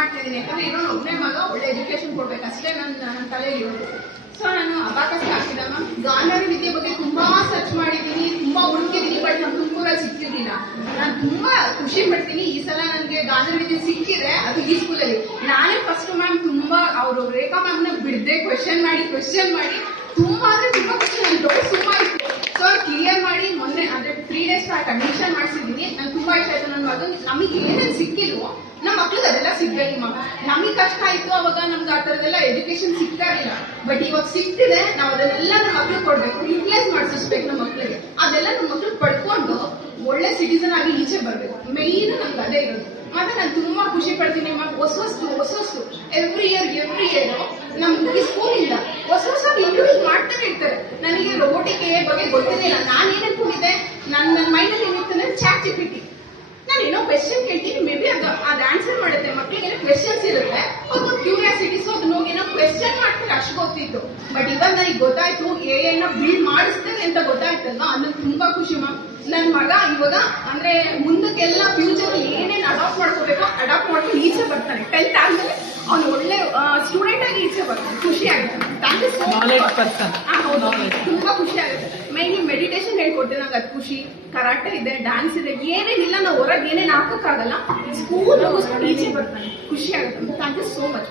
ಮಾಡ್ತಿದ್ದೀನಿ. ಯಾಕಂದ್ರೆ ಇರೋ ಒಬ್ಬನೇ ಮಗ, ಒಳ್ಳೆ ಎಜುಕೇಶನ್ ಕೊಡ್ಬೇಕು ಅಷ್ಟೇ ನನ್ನ ತಲೆಯಲ್ಲಿ ಇರೋದು. ಸೊ ನಾನು ಅಬಾಕಸ್ ಹಾಕಿದ ಮ್ಯಾಮ್. ಗಾಂಧಾರಿ ವಿದ್ಯೆ ಬಗ್ಗೆ ತುಂಬಾ ಸರ್ಚ್ ಮಾಡಿದ್ದೀನಿ, ತುಂಬಾ ಹುಡುಕಿದ್ದೀನಿ, ಬಟ್ ನಾನು ತುಮಕೂರಲ್ಲಿ ಸಿಕ್ಕಿರ್ಲಿಲ್ಲ. ನಾನು ತುಂಬಾ ಖುಷಿ ಪಡ್ತೀನಿ ಈ ಸಲ ನನಗೆ ಗಾಂಧಾರಿ ವಿದ್ಯೆ ಸಿಕ್ಕಿದ್ರೆ, ಅದು ಈ ಸ್ಕೂಲಲ್ಲಿ. ನಾನೇ ಫಸ್ಟ್ ಮ್ಯಾಮ್ ತುಂಬಾ ಅವರು ರೇಖಾ ಮ್ಯಾಮ್ ನ ಬಿಡದೆ ಕ್ವೆಶನ್ ಮಾಡಿ ತುಂಬಾ ಅಂದ್ರೆ ತುಂಬಾ ಖುಷಿ. ನನ್ನ ಡೌಟ್ ತುಂಬಾ ಇತ್ತು. ಸೊ ಕ್ಲಿಯರ್ ಮಾಡಿ ಮೊನ್ನೆ ಅಂದ್ರೆ 3 days ಬ್ಯಾಕ್ ಅಡ್ಮಿಷನ್ ಮಾಡಿಸಿದ್ದೀನಿ. ನಂಗೆ ತುಂಬಾ ಇಷ್ಟ ಆಯ್ತು. ನನ್ನ ಮಗನ್ ನಮಗೆ ಏನೇನು ಸಿಕ್ಕಿಲ್ವೋ ನಮ್ಮ ಮಕ್ಳಿಗೆ ಅದೆಲ್ಲ ಸಿಗ್ಬೇಕು ಮ್ಯಾಮ್. ನಮಗೆ ಕಷ್ಟ ಆಯ್ತು ಅವಾಗ, ನಮ್ಗೆ ಆ ಥರದೆಲ್ಲ ಎಜುಕೇಶನ್ ಸಿಗ್ತಾ ಇರಲಿಲ್ಲ. ಬಟ್ ಇವಾಗ ಸಿಗ್ತಿದೆ, ನಾವು ಅದನ್ನೆಲ್ಲ ನಮ್ಮ ಮಕ್ಳಿಗೆ ಕೊಡ್ಬೇಕು, ಯುಟಿಲೈಸ್ ಮಾಡಿಸ್ಬೇಕು ನಮ್ಮ ಮಕ್ಳಿಗೆ. ಅದೆಲ್ಲ ನಮ್ಮ ಮಕ್ಳಿಗೆ ಪಡ್ಕೊಂಡು ಒಳ್ಳೆ ಸಿಟಿಸನ್ ಆಗಿ ಈಚೆ ಬರ್ಬೇಕು. ಮೇಯ್ನ್ ನಮ್ಗೆ ಅದೇ ಇರೋದು. ಮತ್ತೆ ನಾನು ತುಂಬಾ ಖುಷಿ ಪಡ್ತೀನಿ ಮ್ಯಾಮ್. ಹೊಸ ಎವ್ರಿ ಇಯರ್ ನಮ್ಗೆ ಸ್ಕೂಲ್ ಇಂದ ಹೊಸ ಇಂಟ್ರೊಡ್ಯೂಸ್ ಮಾಡ್ತಾನೆ ಇರ್ತಾರೆ. ನನಗೆ ರೋಬೋಟಿಕ್ ಬಗ್ಗೆ ಗೊತ್ತಿರಲಿಲ್ಲ. ನಾನು ಏನ್ ಅನ್ಕೊಂಡಿದ್ದೆ, ನನ್ನ ಮೈಂಡ್ ಅಲ್ಲಿ ಏನಿರ್ತದೆ, ಚಾಟ್ ಜಿಪಿಟಿ. ನಾನು ಏನೋ ಕ್ವೆಶನ್ ಕೇಳ್ತೀನಿ, ಮೇ ಬಿ ಅದು ಆನ್ಸರ್ ಮಾಡುತ್ತೆ. ಮಕ್ಳಿಗೆ ಏನೋ ಕ್ವೆಶನ್ಸ್ ಇರುತ್ತೆ, ಅವ್ರಿಗೆ ಕ್ಯೂರಿಯಾಸಿಟಿ. ಸೊ ಅದನ್ನ ಹೋಗಿ ಏನೋ ಕ್ವೆಶನ್ ಮಾಡ್ತಾರೆ, ಅಷ್ಟು ಗೊತ್ತಿತ್ತು. ಬಟ್ ಇವಾಗ ನನಗೆ ಗೊತ್ತಾಯ್ತು, ಎಐನ ಬಿಲ್ಡ್ ಮಾಡಿಸ್ತೇನೆ ಅಂತ ಗೊತ್ತಾಯ್ತಲ್ವಾ, ಅದನ್ನ ತುಂಬಾ ಖುಷಿ ಮ್ಯಾಮ್. ನನ್ನ ಮಗ ಇವಾಗ ಅಂದ್ರೆ ಮುಂದಕ್ಕೆಲ್ಲ ಫ್ಯೂಚರ್ ಏನೇನು ಅಡಾಪ್ಟ್ ಮಾಡ್ಕೋಬೇಕೋ ಅಡಾಪ್ಟ್ ಮಾಡ್ಕೊಂಡು ಈಚೆ ಬರ್ತಾನೆ. 10th ಆದ್ಮೇಲೆ ಅವ್ನು ಒಳ್ಳೆ ಸ್ಟೂಡೆಂಟ್ ಆಗಿ ಈಚೆ ಬರ್ತಾನೆ. ಖುಷಿ ಆಗುತ್ತೆ. Thank you so much. ತುಂಬಾ ಖುಷಿ ಆಗುತ್ತೆ. ಮೇನ್ಲಿ ಮೆಡಿಟೇಷನ್ ಹೇಳ್ಕೊಡ್ತೀನಿ, ನಂಗೆ ಅದು ಖುಷಿ. ಕರಾಟೆ ಇದೆ, ಡ್ಯಾನ್ಸ್ ಇದೆ, ಏನೇನಿಲ್ಲ ನಾವು ಹೊರಗೆ ಏನೇನು ಹಾಕಕ್ಕಾಗಲ್ಲ. ಸ್ಕೂಲ್ ಈಚೆ ಬರ್ತಾನೆ, ಖುಷಿ ಆಗುತ್ತೆ. Thank you so much.